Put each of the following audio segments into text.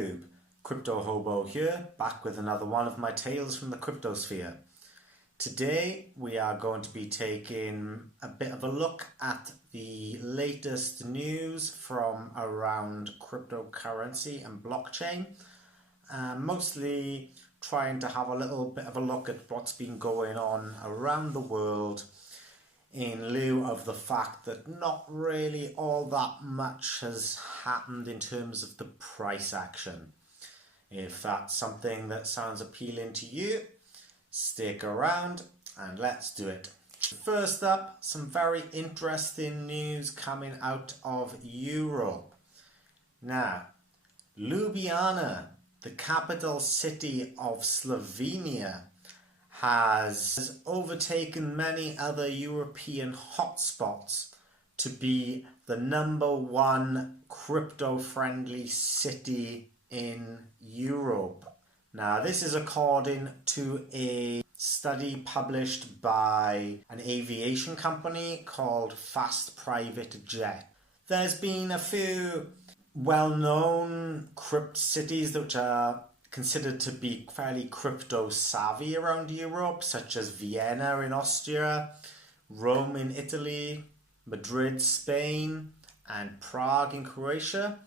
YouTube? Crypto Hobo here, back with another one of my tales from the crypto sphere. Today we are going to be taking a bit of a look at the latest news from around cryptocurrency and blockchain. Mostly trying to have a little bit of a look at what's been going on around the world in lieu of the fact that not really all that much has happened in terms of the price action. If that's something that sounds appealing to you, stick around and let's do it. First up, some very interesting news coming out of Europe. Now, Ljubljana, the capital city of Slovenia, has overtaken many other European hotspots to be the #1 crypto-friendly city in Europe. Now, this is according to a study published by an aviation company called Fast Private Jet. There's been a few well-known crypto cities which are considered to be fairly crypto-savvy around Europe, such as Vienna in Austria, Rome in Italy, Madrid, Spain, and Prague in Croatia.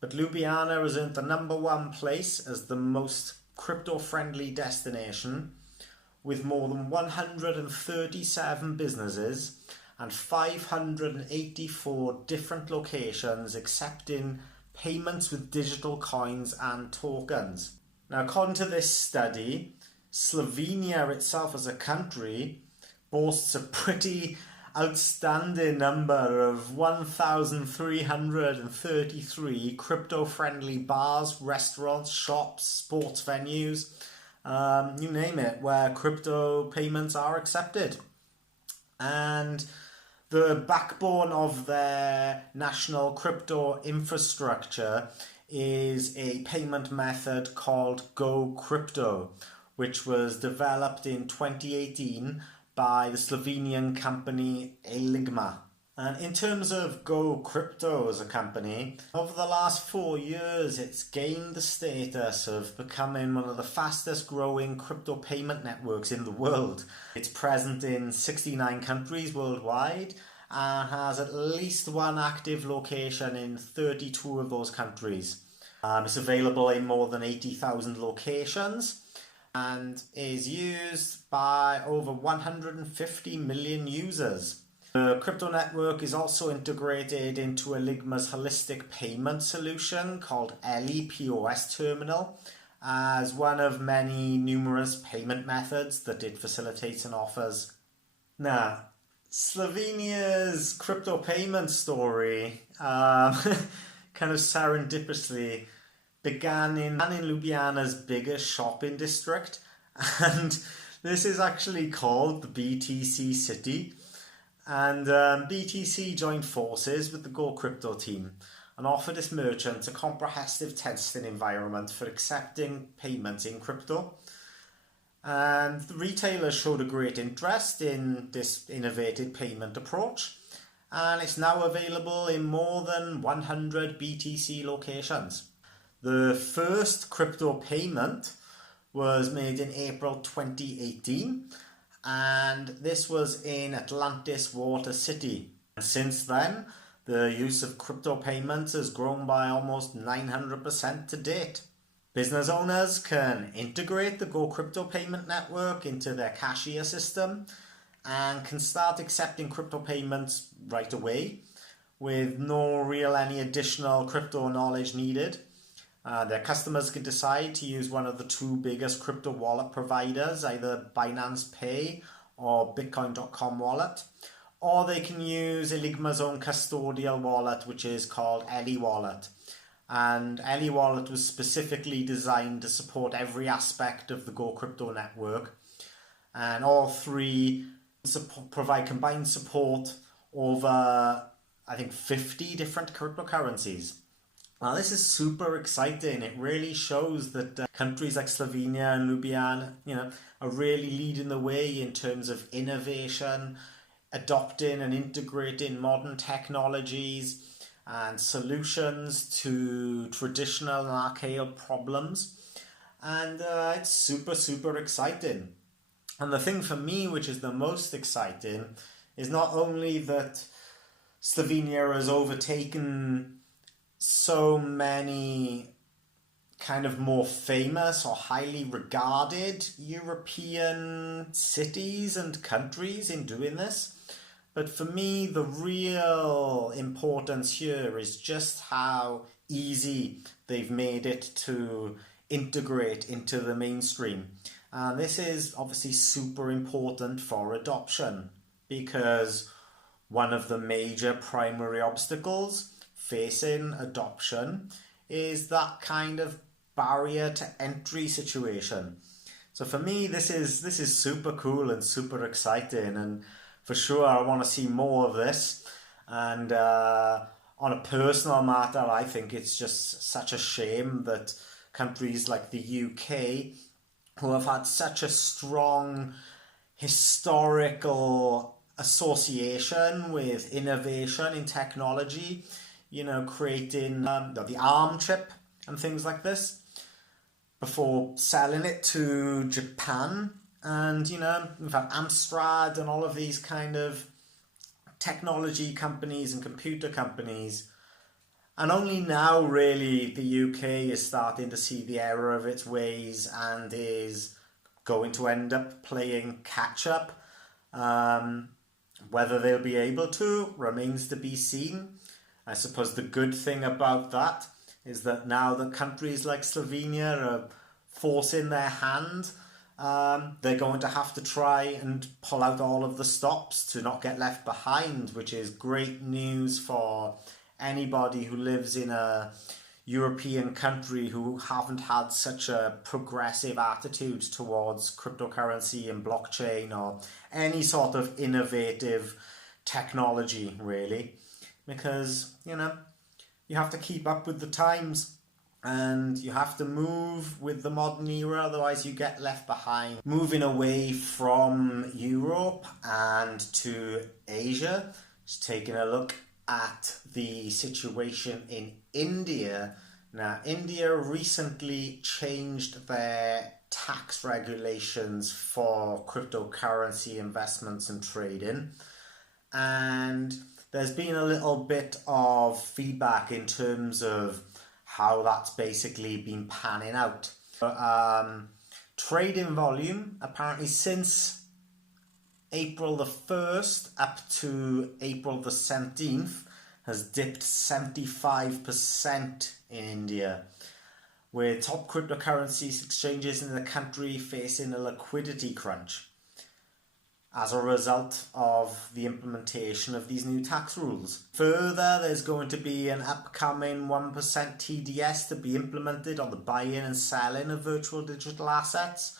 But Ljubljana has earned the #1 place as the most crypto-friendly destination, with more than 137 businesses and 584 different locations accepting payments with digital coins and tokens. Now, according to this study, Slovenia itself as a country boasts a pretty outstanding number of 1,333 crypto-friendly bars, restaurants, shops, sports venues, you name it, where crypto payments are accepted. And the backbone of their national crypto infrastructure is a payment method called Go Crypto, which was developed in 2018 by the Slovenian company Elon. And in terms of Go Crypto as a company, over the last 4 years it's gained the status of becoming one of the fastest growing crypto payment networks in the world. It's present in 69 countries worldwide and has at least one active location in 32 of those countries. It's available in more than 80,000 locations and is used by over 150 million users. The crypto network is also integrated into Eligma's holistic payment solution called Eli POS Terminal as one of many numerous payment methods that it facilitates and offers. Now, Slovenia's crypto payment story kind of serendipitously began in Ljubljana's biggest shopping district, and this is actually called the BTC City. And BTC joined forces with the Go Crypto team and offered its merchants a comprehensive testing environment for accepting payments in crypto. And the retailers showed a great interest in this innovative payment approach, and it's now available in more than 100 BTC locations. The first crypto payment was made in April 2018, and this was in Atlantis Water City. And since then, the use of crypto payments has grown by almost 900% to date. Business owners can integrate the Go Crypto payment network into their cashier system and can start accepting crypto payments right away with any additional crypto knowledge needed. Their customers can decide to use one of the two biggest crypto wallet providers, either Binance Pay or Bitcoin.com wallet, or they can use Eligma's own custodial wallet, which is called Eli Wallet. And Eli Wallet was specifically designed to support every aspect of the Go Crypto network, and all three provide combined support over, I think, 50 different cryptocurrencies. Now, this is super exciting. It really shows that countries like Slovenia and Ljubljana, are really leading the way in terms of innovation, adopting and integrating modern technologies, and solutions to traditional and archaic problems. And it's super, super exciting. And the thing for me, which is the most exciting, is not only that Slovenia has overtaken so many kind of more famous or highly regarded European cities and countries in doing this, but for me the real importance here is just how easy they've made it to integrate into the mainstream. And this is obviously super important for adoption, because one of the major primary obstacles facing adoption is that kind of barrier to entry situation. So for me, this is super cool and super exciting, and for sure I want to see more of this. And on a personal matter, I think it's just such a shame that countries like the UK, who have had such a strong historical association with innovation in technology, you know, creating the ARM chip and things like this, before selling it to Japan. And, you know, we've had Amstrad and all of these kind of technology companies and computer companies. And only now, really, the UK is starting to see the error of its ways and is going to end up playing catch-up. Whether they'll be able to remains to be seen. I suppose the good thing about that is that now that countries like Slovenia are forcing their hand, they're going to have to try and pull out all of the stops to not get left behind, which is great news for anybody who lives in a European country who haven't had such a progressive attitude towards cryptocurrency and blockchain or any sort of innovative technology, really. Because, you know, you have to keep up with the times and you have to move with the modern era, otherwise you get left behind. Moving away from Europe and to Asia, just taking a look at the situation in India. Now, India recently changed their tax regulations for cryptocurrency investments and trading, and there's been a little bit of feedback in terms of how that's basically been panning out. Trading volume, apparently since April the 1st up to April the 17th, has dipped 75% in India, with top cryptocurrency exchanges in the country facing a liquidity crunch as a result of the implementation of these new tax rules. Further, there's going to be an upcoming 1% TDS to be implemented on the buying and selling of virtual digital assets.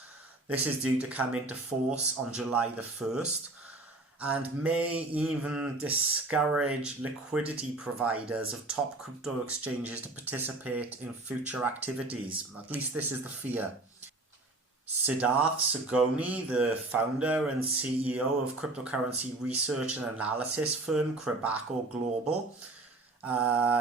This is due to come into force on July the 1st and may even discourage liquidity providers of top crypto exchanges to participate in future activities. At least this is the fear. Siddharth Sagoni, the founder and CEO of cryptocurrency research and analysis firm Krebaco Global,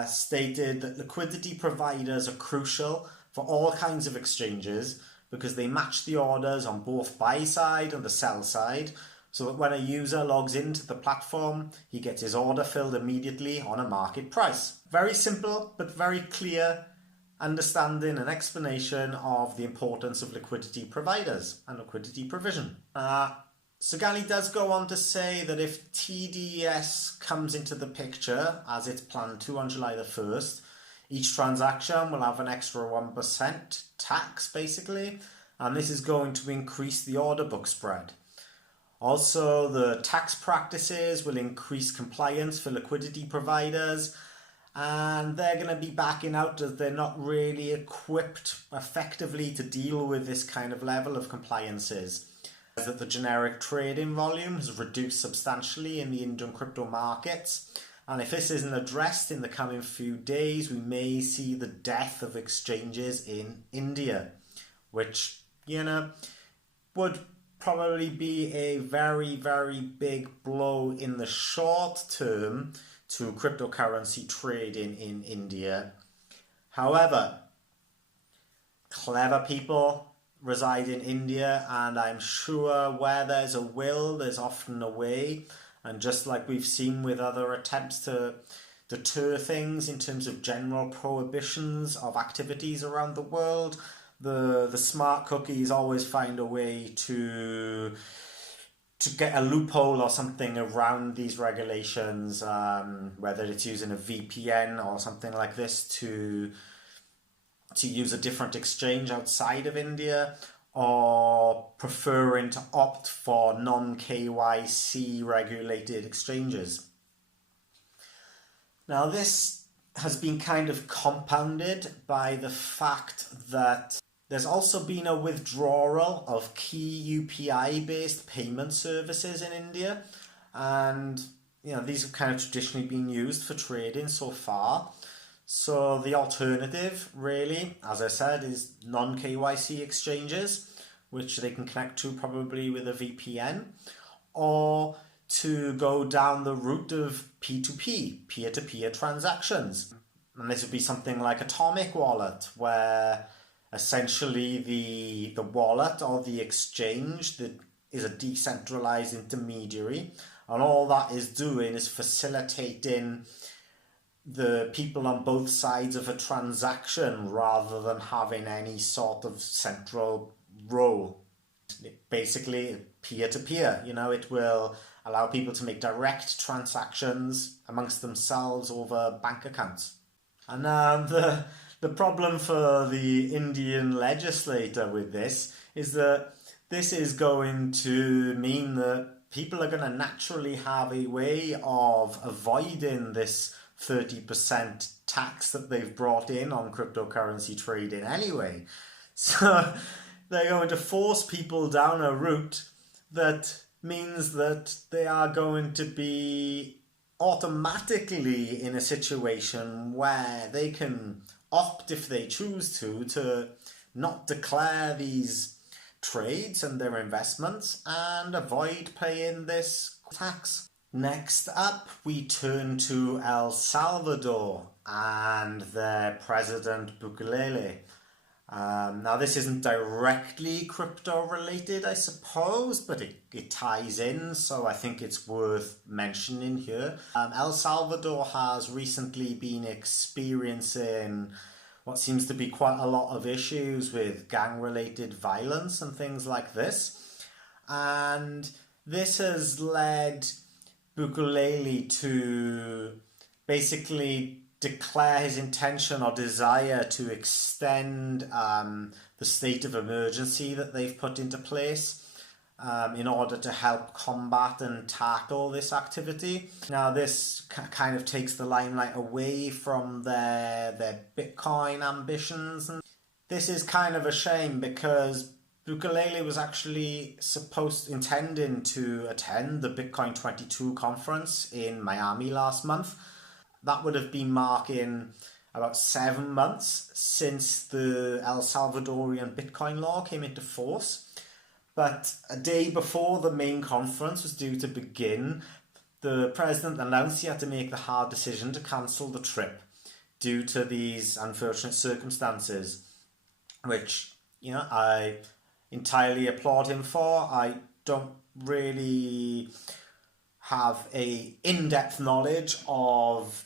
stated that liquidity providers are crucial for all kinds of exchanges because they match the orders on both buy side and the sell side, so that when a user logs into the platform, he gets his order filled immediately on a market price. Very simple, but very clear understanding and explanation of the importance of liquidity providers and liquidity provision. Sagani does go on to say that if TDS comes into the picture, as it's planned to on July the 1st, each transaction will have an extra 1% tax, basically, and this is going to increase the order book spread. Also, the tax practices will increase compliance for liquidity providers, and they're going to be backing out as they're not really equipped effectively to deal with this kind of level of compliances. That the generic trading volume has reduced substantially in the Indian crypto markets, and if this isn't addressed in the coming few days, we may see the death of exchanges in India, which, you know, would probably be a very, very big blow in the short term to cryptocurrency trading in India. However, clever people reside in India, and I'm sure where there's a will, there's often a way. And just like we've seen with other attempts to deter things in terms of general prohibitions of activities around the world, the smart cookies always find a way to get a loophole or something around these regulations, whether it's using a VPN or something like this to use a different exchange outside of India, or preferring to opt for non-KYC regulated exchanges. Now, this has been kind of compounded by the fact that there's also been a withdrawal of key UPI-based payment services in India, and these have kind of traditionally been used for trading so far. So the alternative, really, as I said, is non-KYC exchanges, which they can connect to probably with a VPN, or to go down the route of P2P, peer-to-peer transactions. And this would be something like Atomic Wallet, where essentially the wallet or the exchange that is a decentralized intermediary, and all that is doing is facilitating the people on both sides of a transaction rather than having any sort of central role. Basically, peer-to-peer, it will allow people to make direct transactions amongst themselves over bank accounts. And the problem for the Indian legislator with this is that this is going to mean that people are going to naturally have a way of avoiding this 30% tax that they've brought in on cryptocurrency trading anyway. So they're going to force people down a route that means that they are going to be automatically in a situation where they can opt, if they choose to not declare these trades and their investments and avoid paying this tax. Next up, we turn to El Salvador and their president Bukele. Now, this isn't directly crypto related, I suppose, but it ties in, so I think it's worth mentioning here. El Salvador has recently been experiencing what seems to be quite a lot of issues with gang-related violence and things like this. And this has led Bukele to basically declare his intention or desire to extend the state of emergency that they've put into place in order to help combat and tackle this activity. Now, this kind of takes the limelight away from their Bitcoin ambitions. And this is kind of a shame because Bukele was actually intending to attend the Bitcoin 22 conference in Miami last month. That would have been marking about 7 months since the El Salvadorian Bitcoin law came into force. But a day before the main conference was due to begin, the president announced he had to make the hard decision to cancel the trip due to these unfortunate circumstances, which, I entirely applaud him for. I don't really have a in-depth knowledge of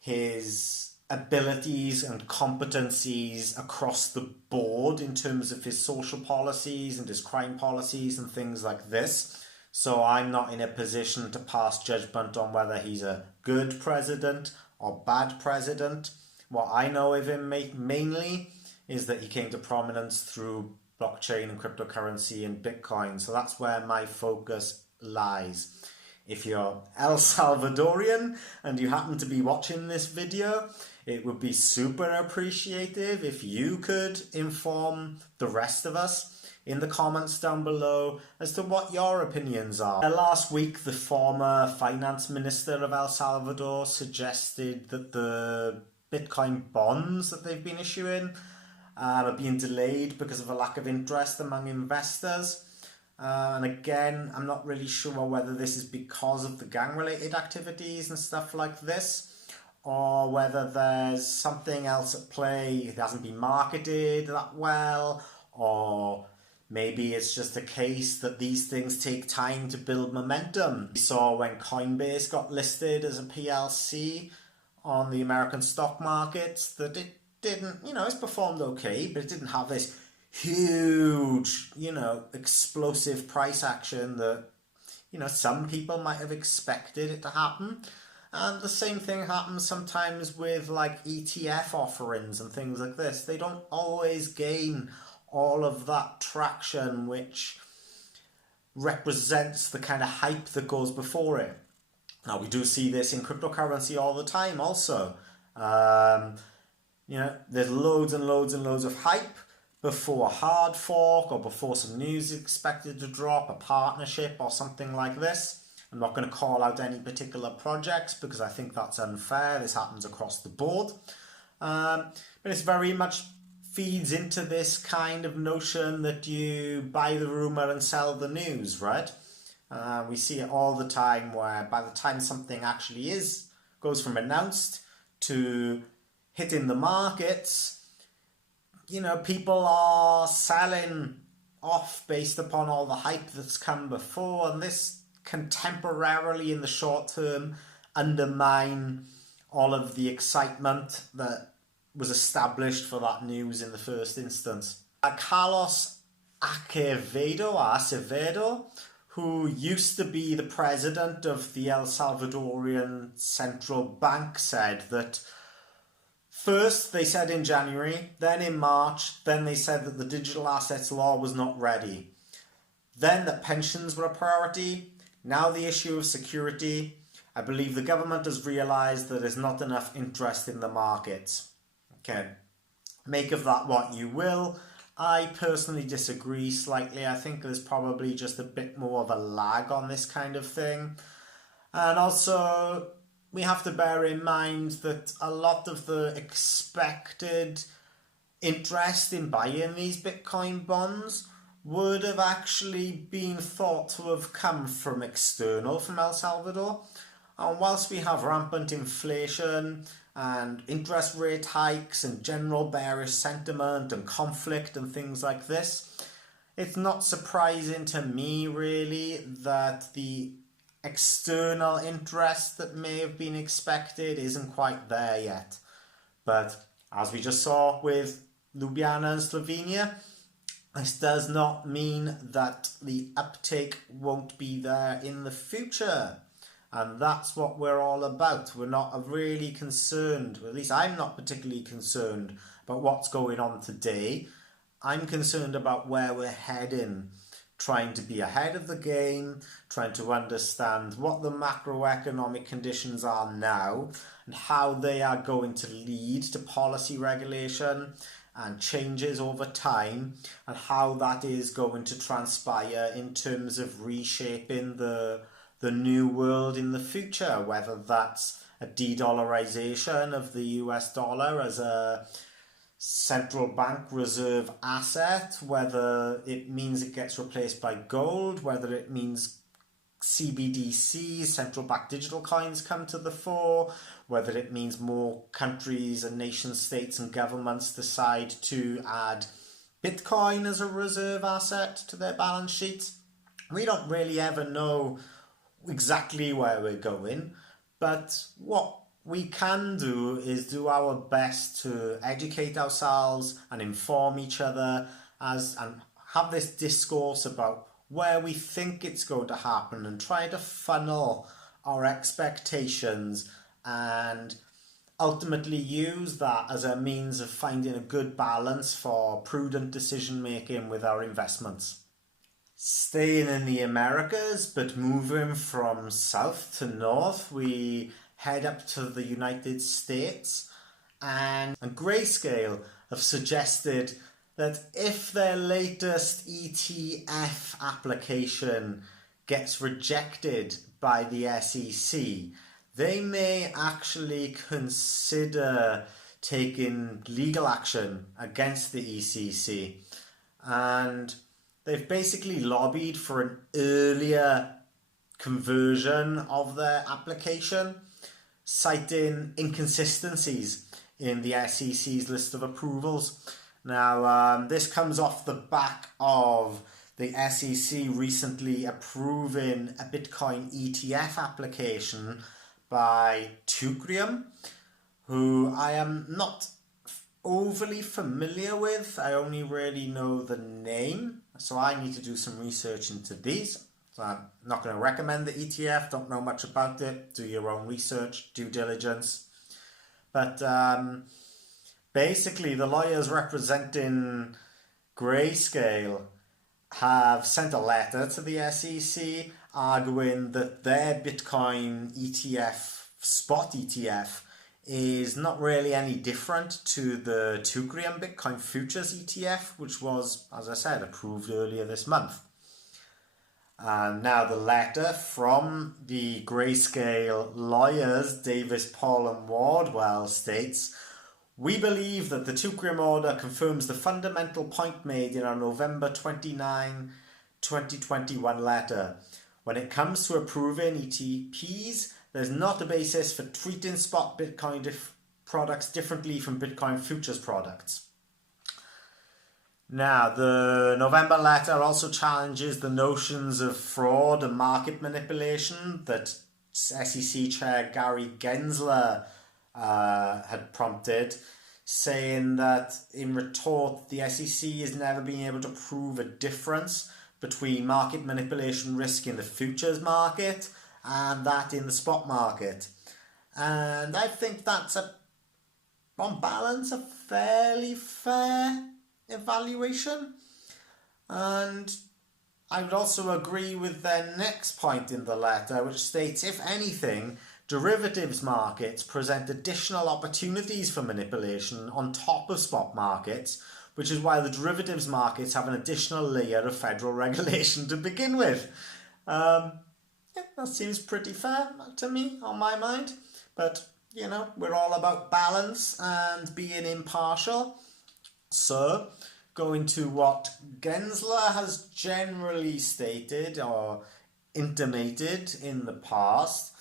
his abilities and competencies across the board in terms of his social policies and his crime policies and things like this. So I'm not in a position to pass judgment on whether he's a good president or bad president. What I know of him mainly is that he came to prominence through blockchain and cryptocurrency and Bitcoin. So that's where my focus lies. If you're El Salvadorian and you happen to be watching this video, it would be super appreciative if you could inform the rest of us in the comments down below as to what your opinions are. Last week, the former finance minister of El Salvador suggested that the Bitcoin bonds that they've been issuing are being delayed because of a lack of interest among investors. And again, I'm not really sure whether this is because of the gang-related activities and stuff like this, or whether there's something else at play. It hasn't been marketed that well, or maybe it's just a case that these things take time to build momentum. We saw when Coinbase got listed as a PLC on the American stock market that it didn't, it's performed okay, but it didn't have this huge, explosive price action that, some people might have expected it to happen. And the same thing happens sometimes with like ETF offerings and things like this. They don't always gain all of that traction which represents the kind of hype that goes before it. Now, we do see this in cryptocurrency all the time also. There's loads and loads and loads of hype before a hard fork or before some news is expected to drop, a partnership or something like this. I'm not going to call out any particular projects because I think that's unfair. This happens across the board. But it's very much feeds into this kind of notion that you buy the rumor and sell the news, right? We see it all the time where by the time something actually goes from announced to hitting the markets, people are selling off based upon all the hype that's come before, and this can temporarily in the short term undermine all of the excitement that was established for that news in the first instance. Carlos Acevedo, who used to be the president of the El Salvadorian Central Bank, said that first they said in January, then in March, then they said that the digital assets law was not ready. Then that pensions were a priority. Now the issue of security. I believe the government has realised that there's not enough interest in the markets. Okay, make of that what you will. I personally disagree slightly. I think there's probably just a bit more of a lag on this kind of thing. And also, we have to bear in mind that a lot of the expected interest in buying these Bitcoin bonds would have actually been thought to have come from external, from El Salvador. And whilst we have rampant inflation and interest rate hikes and general bearish sentiment and conflict and things like this, it's not surprising to me really that the external interest that may have been expected isn't quite there yet. But as we just saw with Ljubljana and Slovenia, this does not mean that the uptake won't be there in the future. And that's what we're all about. We're not really concerned, or at least I'm not particularly concerned about what's going on today. I'm concerned about where we're heading, trying to be ahead of the game, trying to understand what the macroeconomic conditions are now and how they are going to lead to policy regulation and changes over time, and how that is going to transpire in terms of reshaping the new world in the future, whether that's a de-dollarization of the US dollar as a central bank reserve asset, whether it means it gets replaced by gold, whether it means CBDCs, central bank digital coins, come to the fore, whether it means more countries and nation states and governments decide to add Bitcoin as a reserve asset to their balance sheets. We don't really ever know exactly where we're going, but what we can do is do our best to educate ourselves and inform each other and have this discourse about where we think it's going to happen and try to funnel our expectations and ultimately use that as a means of finding a good balance for prudent decision making with our investments. Staying in the Americas, but moving from south to north, we head up to the United States, and Grayscale have suggested that if their latest ETF application gets rejected by the SEC, they may actually consider taking legal action against the ECC. And they've basically lobbied for an earlier conversion of their application, citing inconsistencies in the SEC's list of approvals. Now, this comes off the back of the SEC recently approving a Bitcoin ETF application by Teucrium, who I am not overly familiar with. I only really know the name, so I need to do some research into these. So I'm not going to recommend the ETF, don't know much about it. Do your own research, due diligence. But basically, the lawyers representing Grayscale have sent a letter to the SEC arguing that their Bitcoin ETF, spot ETF, is not really any different to the Teucrium Bitcoin Futures ETF, which was, as I said, approved earlier this month. And now the letter from the Grayscale lawyers, Davis, Paul and Wardwell, states, "We believe that the Teucrium order confirms the fundamental point made in our November 29, 2021 letter. When it comes to approving ETPs, there's not a basis for treating spot Bitcoin products differently from Bitcoin futures products." Now, the November letter also challenges the notions of fraud and market manipulation that SEC Chair Gary Gensler had prompted, saying that in retort, the SEC has never been able to prove a difference between market manipulation risk in the futures market and that in the spot market. And I think that's, on balance, a fairly fair evaluation. And I would also agree with their next point in the letter, which states, if anything, derivatives markets present additional opportunities for manipulation on top of spot markets, which is why the derivatives markets have an additional layer of federal regulation to begin with. Yeah, that seems pretty fair to me, on my mind. But, you know, we're all about balance and being impartial. So, going to what Gensler has generally stated or intimated in the past,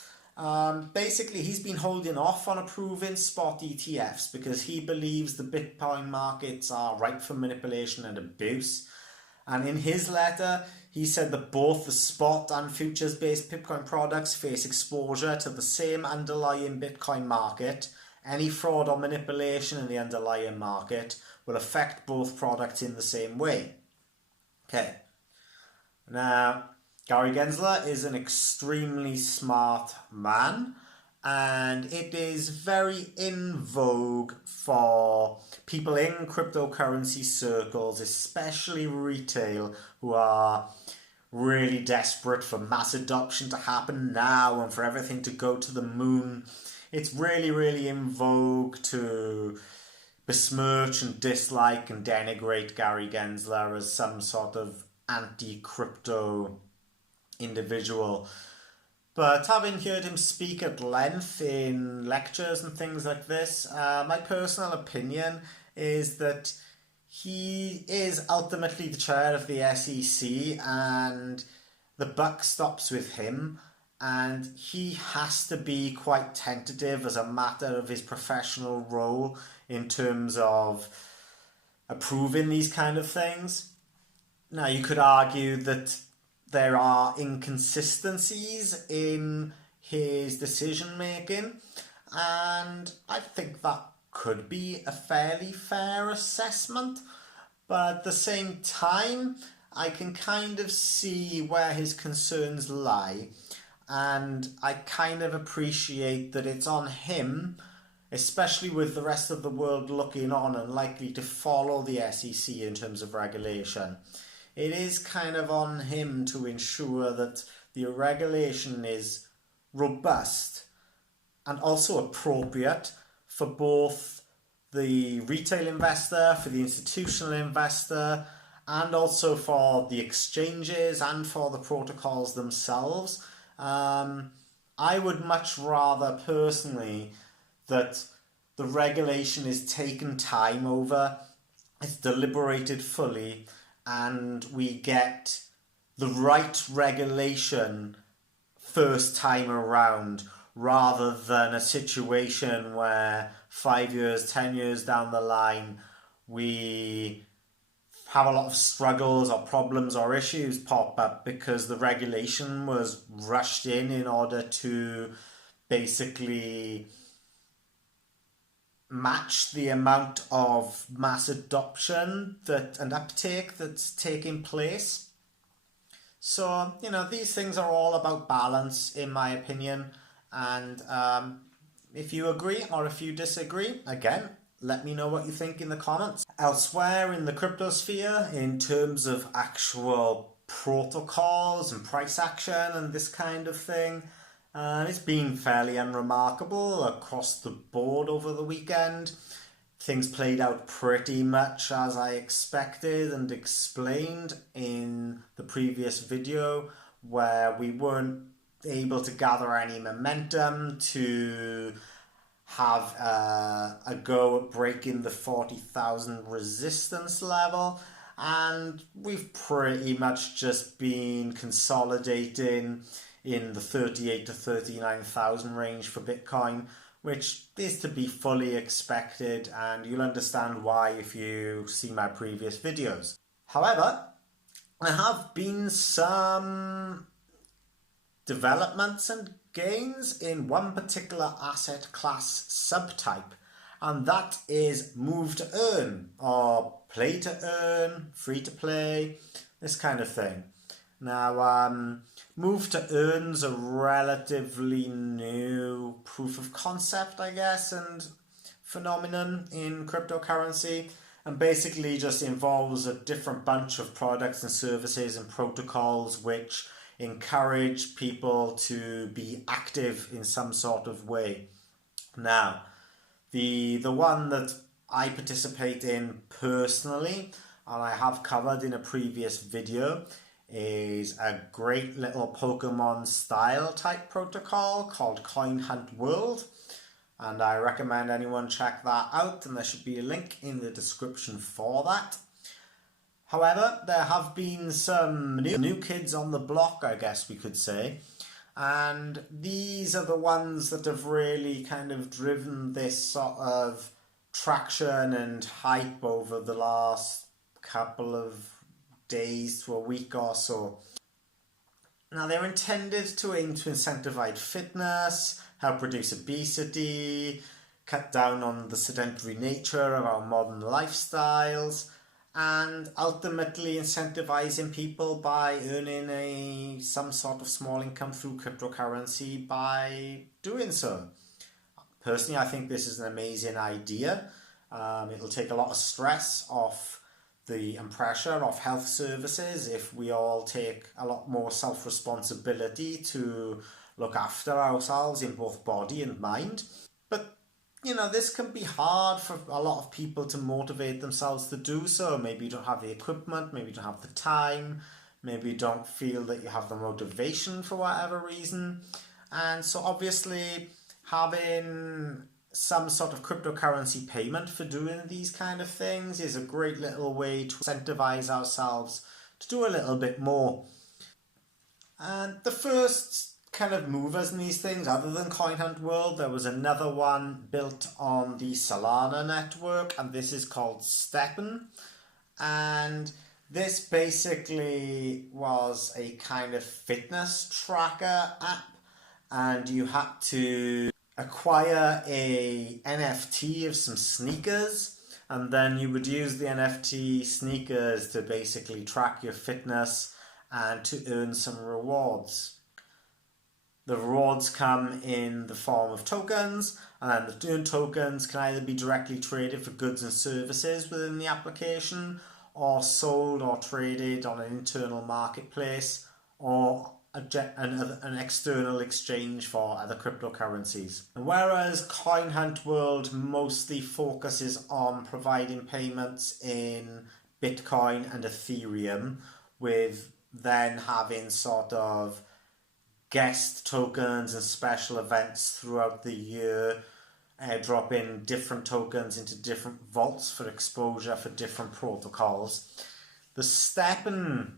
basically he's been holding off on approving spot ETFs because he believes the Bitcoin markets are ripe for manipulation and abuse. And in his letter, he said that both the spot and futures-based Bitcoin products face exposure to the same underlying Bitcoin market. Any fraud or manipulation in the underlying market will affect both products in the same way. Okay. Now, Gary Gensler is an extremely smart man, and it is very in vogue for people in cryptocurrency circles, especially retail, who are really desperate for mass adoption to happen now and for everything to go to the moon. It's really, really in vogue to besmirch and dislike and denigrate Gary Gensler as some sort of anti-crypto individual. But having heard him speak at length in lectures and things like this, my personal opinion is that he is ultimately the chair of the SEC and the buck stops with him, and he has to be quite tentative as a matter of his professional role in terms of approving these kind of things. Now, you could argue that there are inconsistencies in his decision making, and I think that could be a fairly fair assessment, but at the same time I can kind of see where his concerns lie, and I kind of appreciate that it's on him, especially with the rest of the world looking on and likely to follow the SEC in terms of regulation. It is kind of on him to ensure that the regulation is robust and also appropriate for both the retail investor, for the institutional investor, and also for the exchanges and for the protocols themselves. I would much rather personally that the regulation is taken time over, it's deliberated fully, and we get the right regulation first time around, rather than a situation where 5 years, 10 years down the line, we have a lot of struggles or problems or issues pop up because the regulation was rushed in order to basically match the amount of mass adoption and uptake that's taking place. So, these things are all about balance, in my opinion. And if you agree or if you disagree, again, let me know what you think in the comments. Elsewhere in the crypto sphere, in terms of actual protocols and price action and this kind of thing, it's been fairly unremarkable across the board over the weekend. Things played out pretty much as I expected and explained in the previous video, where we weren't able to gather any momentum to have a go at breaking the 40,000 resistance level, and we've pretty much just been consolidating in the 38 to 39,000 range for Bitcoin, which is to be fully expected, and you'll understand why if you see my previous videos. However, there have been some developments and gains in one particular asset class subtype, and that is move to earn, or play to earn, free to play, this kind of thing. Now, move to earn's a relatively new proof of concept, I guess, and phenomenon in cryptocurrency, and basically just involves a different bunch of products and services and protocols which encourage people to be active in some sort of way. Now, the one that I participate in personally, and I have covered in a previous video, is a great little Pokemon style type protocol called Coin Hunt World, and I recommend anyone check that out, and there should be a link in the description for that. However, there have been some new kids on the block, I guess we could say, and these are the ones that have really kind of driven this sort of traction and hype over the last couple of days to a week or so. Now, they're intended to aim to incentivize fitness, help reduce obesity, cut down on the sedentary nature of our modern lifestyles, and ultimately incentivizing people by earning some sort of small income through cryptocurrency by doing so. Personally, I think this is an amazing idea. It'll take a lot of stress off and pressure of health services if we all take a lot more self-responsibility to look after ourselves in both body and mind. But this can be hard for a lot of people to motivate themselves to do so. Maybe you don't have the equipment, maybe you don't have the time, maybe you don't feel that you have the motivation for whatever reason. And so obviously having some sort of cryptocurrency payment for doing these kind of things is a great little way to incentivize ourselves to do a little bit more. And the first kind of movers in these things, other than Coin Hunt World, there was another one built on the Solana network, and this is called Steppen. And this basically was a kind of fitness tracker app, and you had to acquire a NFT of some sneakers, and then you would use the NFT sneakers to basically track your fitness and to earn some rewards. The rewards come in the form of tokens, and the earned tokens can either be directly traded for goods and services within the application, or sold or traded on an internal marketplace, or an external exchange for other cryptocurrencies. And whereas Coin Hunt World mostly focuses on providing payments in Bitcoin and Ethereum, with then having sort of guest tokens and special events throughout the year, dropping different tokens into different vaults for exposure for different protocols. The Steppen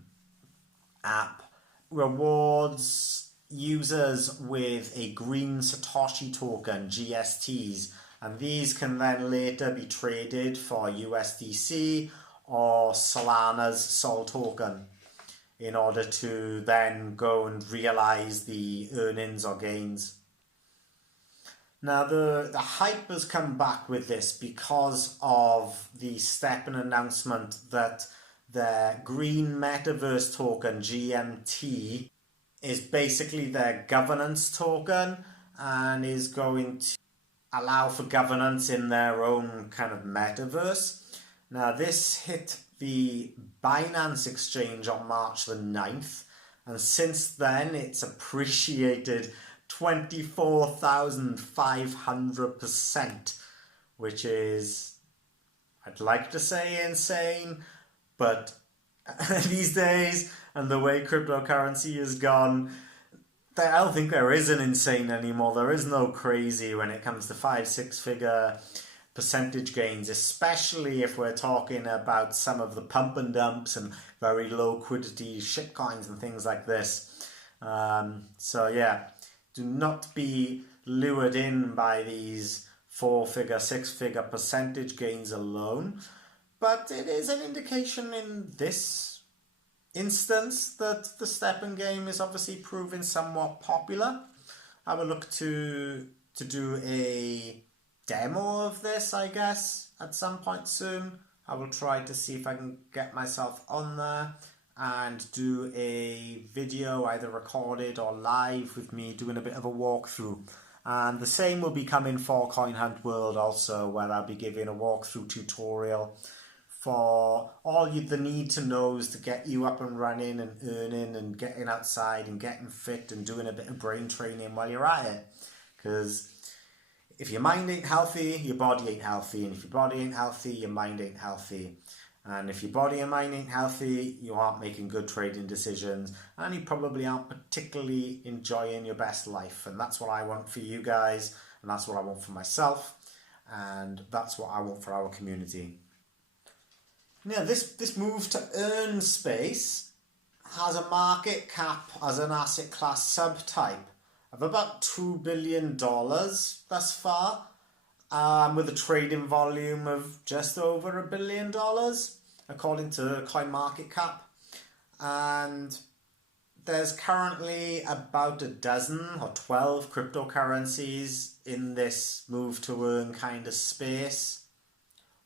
app rewards users with a green Satoshi token, GSTs, and these can then later be traded for USDC or Solana's Sol token in order to then go and realize the earnings or gains. Now the hype has come back with this because of the Steppen announcement that their green metaverse token, GMT, is basically their governance token and is going to allow for governance in their own kind of metaverse. Now this hit the Binance exchange on March the 9th, and since then it's appreciated 24,500%, which is, I'd like to say insane, but these days and the way cryptocurrency has gone, I don't think there is an insane anymore. There is no crazy when it comes to 5-6 figure percentage gains, especially if we're talking about some of the pump and dumps and very low liquidity shitcoins and things like this. So yeah, do not be lured in by these 4-figure, 6-figure percentage gains alone. But it is an indication in this instance that the Steppen game is obviously proving somewhat popular. I will look to do a demo of this, I guess, at some point soon. I will try to see if I can get myself on there and do a video, either recorded or live, with me doing a bit of a walkthrough. And the same will be coming for Coin Hunt World also, where I'll be giving a walkthrough tutorial for all the need to knows to get you up and running and earning and getting outside and getting fit and doing a bit of brain training while you're at it. Because if your mind ain't healthy, your body ain't healthy. And if your body ain't healthy, your mind ain't healthy. And if your body and mind ain't healthy, you aren't making good trading decisions. And you probably aren't particularly enjoying your best life. And that's what I want for you guys. And that's what I want for myself. And that's what I want for our community. Now, this move to earn space has a market cap as an asset class subtype of about $2 billion thus far, with a trading volume of just over $1 billion, according to CoinMarketCap. And there's currently about a dozen or 12 cryptocurrencies in this move to earn kind of space,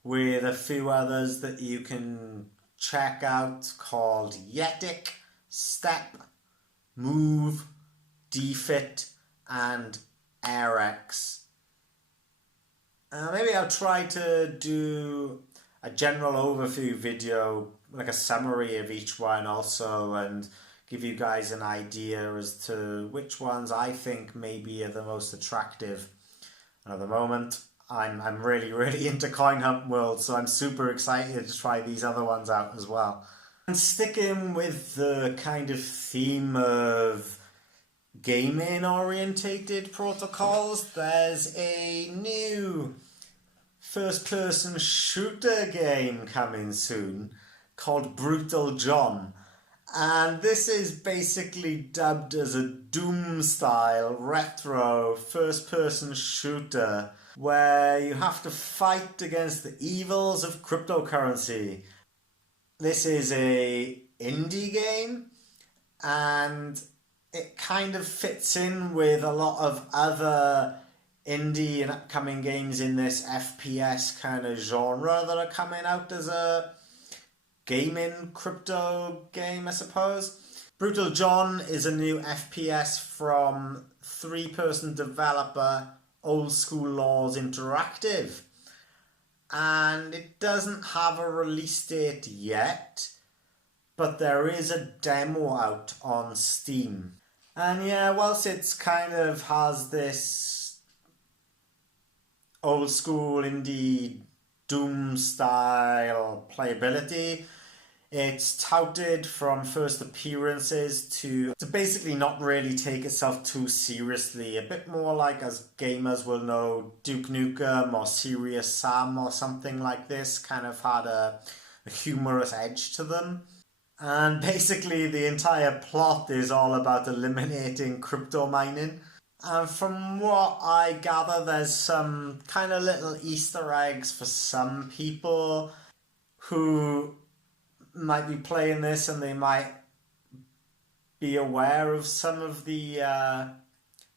with a few others that you can check out called Yetic, Step, Move, DFIT, and AirX. Maybe I'll try to do a general overview video, like a summary of each one also, and give you guys an idea as to which ones I think maybe are the most attractive. And at the moment, I'm really into Coin Hunt World, so I'm super excited to try these other ones out as well. And sticking with the kind of theme of gaming orientated protocols, there's a new first-person shooter game coming soon called Brutal John. And this is basically dubbed as a Doom-style retro first-person shooter where you have to fight against the evils of cryptocurrency. This is a indie game, and it kind of fits in with a lot of other indie and upcoming games in this FPS kind of genre that are coming out as a gaming crypto game, I suppose. Brutal John is a new FPS from three-person developer Old School Laws Interactive, and it doesn't have a release date yet, but there is a demo out on Steam. And yeah, whilst it's kind of has this old school indie Doom style playability, it's touted from first appearances to basically not really take itself too seriously. A bit more like, as gamers will know, Duke Nukem or Serious Sam or something like this kind of had a a humorous edge to them. And basically the entire plot is all about eliminating crypto mining. And from what I gather, there's some kind of little Easter eggs for some people who might be playing this, and they might be aware of some of the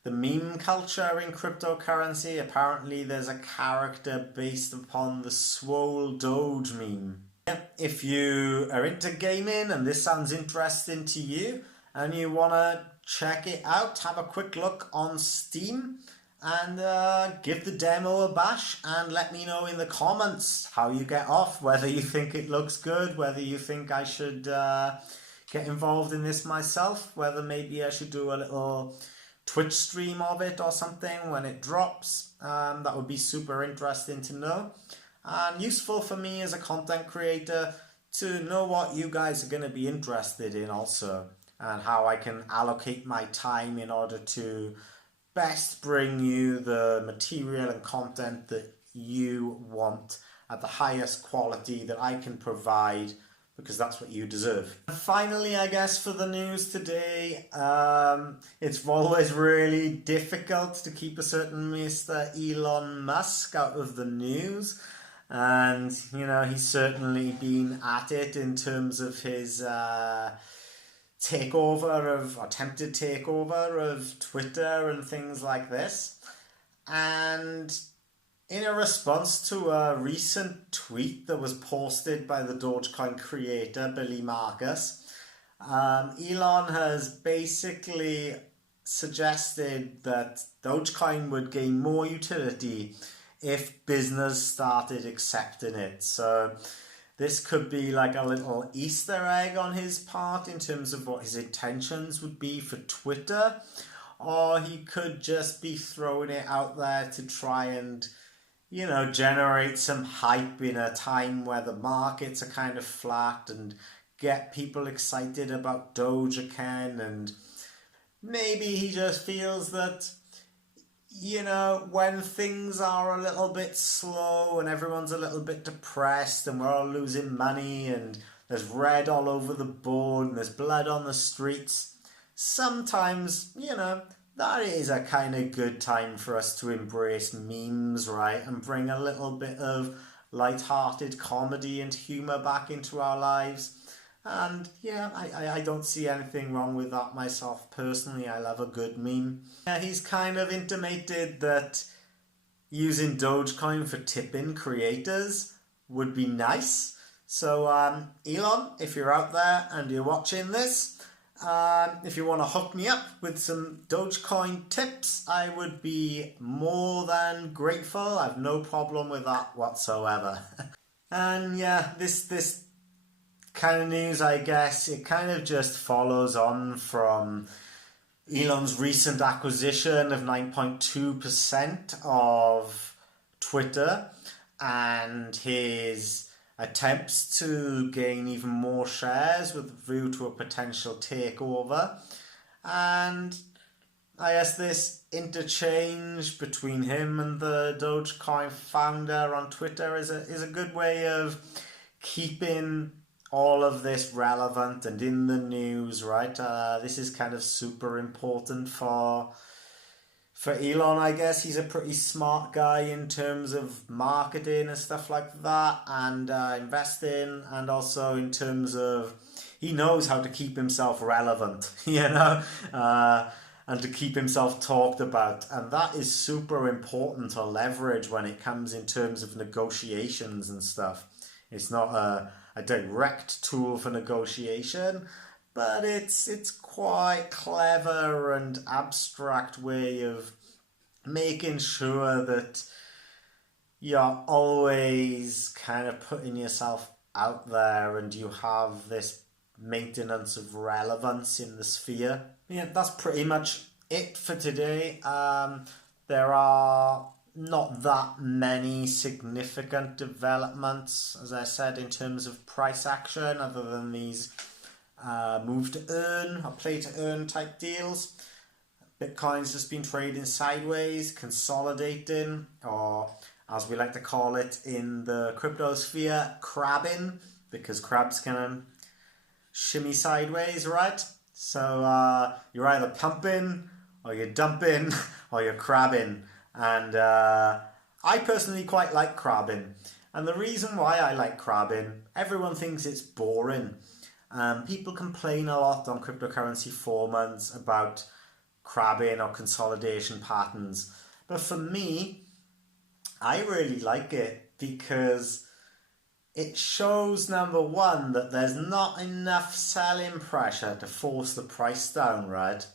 meme culture in cryptocurrency. Apparently there's a character based upon the Swole Doge meme. If you are into gaming and this sounds interesting to you and you want to check it out, have a quick look on Steam and give the demo a bash and let me know in the comments how you get off, whether you think it looks good, whether you think I should get involved in this myself, whether maybe I should do a little Twitch stream of it or something when it drops. That would be super interesting to know and useful for me as a content creator to know what you guys are going to be interested in also, and how I can allocate my time in order to best bring you the material and content that you want at the highest quality that I can provide, because that's what you deserve. And finally, I guess for the news today, it's always really difficult to keep a certain Mr. Elon Musk out of the news. And, you know, he's certainly been at it in terms of his attempted takeover of Twitter and things like this. And in a response to a recent tweet that was posted by the Dogecoin creator, Billy Marcus, Elon has basically suggested that Dogecoin would gain more utility if business started accepting it. So this could be like a little Easter egg on his part in terms of what his intentions would be for Twitter, or he could just be throwing it out there to try and, you know, generate some hype in a time where the markets are kind of flat and get people excited about Doge again. And maybe he just feels that, you know, when things are a little bit slow and everyone's a little bit depressed and we're all losing money and there's red all over the board and there's blood on the streets, sometimes, you know, that is a kind of good time for us to embrace memes, right? And bring a little bit of light-hearted comedy and humour back into our lives. And yeah, I don't see anything wrong with that myself personally. I love a good meme. He's kind of intimated that using Dogecoin for tipping creators would be nice. So Elon, if you're out there and you're watching this, if you want to hook me up with some Dogecoin tips, I would be more than grateful. I have no problem with that whatsoever. And yeah, this kind of news, I guess, it kind of just follows on from Elon's recent acquisition of 9.2% of Twitter and his attempts to gain even more shares with a view to a potential takeover. And I guess this interchange between him and the Dogecoin founder on Twitter is a good way of keeping all of this relevant and in the news, right? This is kind of super important for Elon, I guess. He's a pretty smart guy in terms of marketing and stuff like that, and investing, and also in terms of he knows how to keep himself relevant, you know, and to keep himself talked about. And that is super important to leverage when it comes in terms of negotiations and stuff. It's not a direct tool for negotiation, but it's quite clever and abstract way of making sure that you're always kind of putting yourself out there and you have this maintenance of relevance in the sphere. Yeah, that's pretty much it for today. There are not that many significant developments, as I said, in terms of price action, other than these move to earn or play to earn type deals. Bitcoin's just been trading sideways, consolidating, or as we like to call it in the crypto sphere, crabbing. because crabs can shimmy sideways, right? So you're either pumping or you're dumping or you're crabbing. And I personally quite like crabbing. And the reason why I like crabbing, everyone thinks it's boring. People complain a lot on cryptocurrency forums about crabbing or consolidation patterns. But for me, I really like it because it shows, number one, that there's not enough selling pressure to force the price down, right?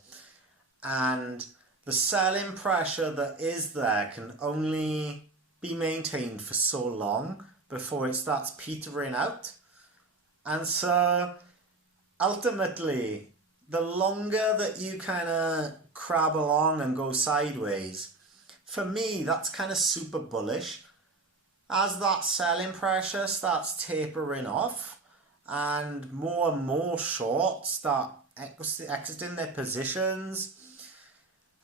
And the selling pressure that is there can only be maintained for so long before it starts petering out. And so ultimately, the longer that you kind of crab along and go sideways, for me, that's kind of super bullish. As that selling pressure starts tapering off and more shorts start exiting their positions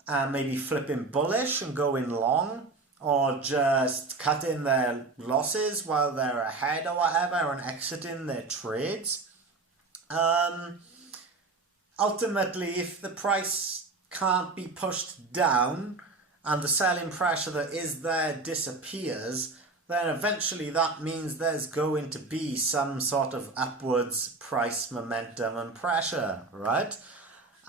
and maybe flipping bullish and going long, or just cutting their losses while they're ahead or whatever and exiting their trades. Ultimately, if the price can't be pushed down and the selling pressure that is there disappears, then eventually that means there's going to be some sort of upwards price momentum and pressure, right?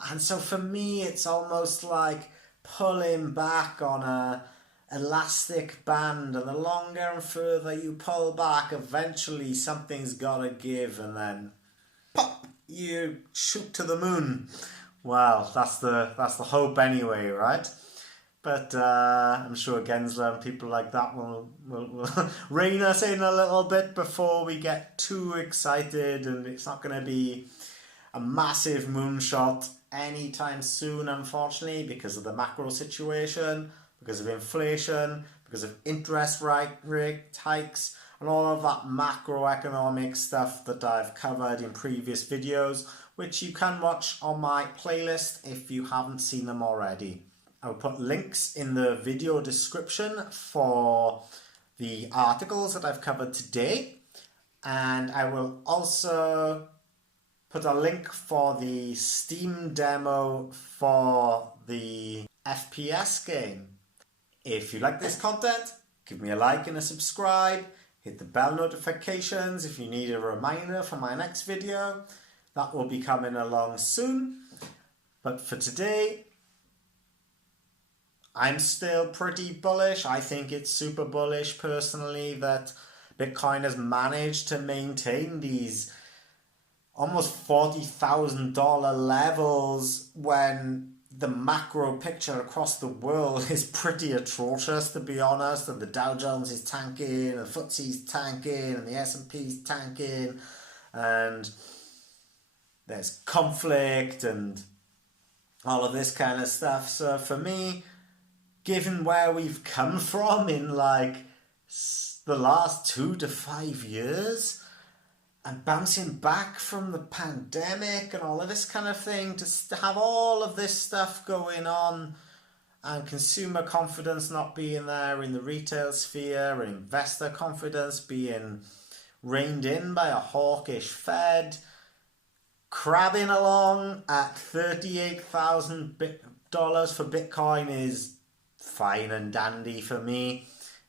And so for me, it's almost like pulling back on a elastic band, and the longer and further you pull back, eventually something's got to give, and then pop, you shoot to the moon. Well, that's the hope anyway, right? But I'm sure Gensler and people like that will rein us in a little bit before we get too excited, and it's not going to be a massive moonshot anytime soon, unfortunately, because of the macro situation, because of inflation, because of interest rate hikes, and all of that macroeconomic stuff that I've covered in previous videos, which you can watch on my playlist if you haven't seen them already. I'll put links in the video description for the articles that I've covered today, and I will also put a link for the Steam demo for the FPS game. If you like this content, give me a like and a subscribe, hit the bell notifications if you need a reminder for my next video. That will be coming along soon. But for today, I'm still pretty bullish. I think it's super bullish personally that Bitcoin has managed to maintain these almost $40,000 levels when the macro picture across the world is pretty atrocious, to be honest. And the Dow Jones is tanking, and the FTSE's tanking, and the S&P's tanking, and there's conflict and all of this kind of stuff. So for me, given where we've come from in like the last 2 to 5 years, and bouncing back from the pandemic and all of this kind of thing, to have all of this stuff going on and consumer confidence not being there in the retail sphere, and investor confidence being reined in by a hawkish Fed, crabbing along at $38,000 for Bitcoin is fine and dandy for me,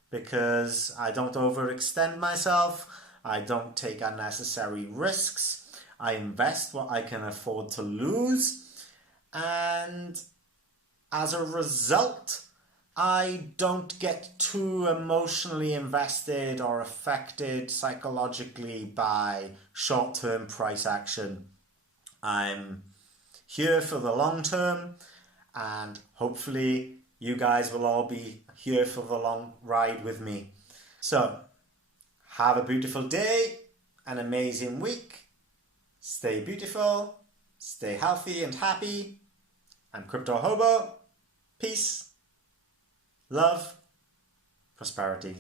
because I don't overextend myself. I don't take unnecessary risks. I invest what I can afford to lose. And as a result, I don't get too emotionally invested or affected psychologically by short-term price action. I'm here for the long term, and hopefully you guys will all be here for the long ride with me. So, have a beautiful day, an amazing week. Stay beautiful, stay healthy and happy. I'm Crypto Hobo. Peace, love, prosperity.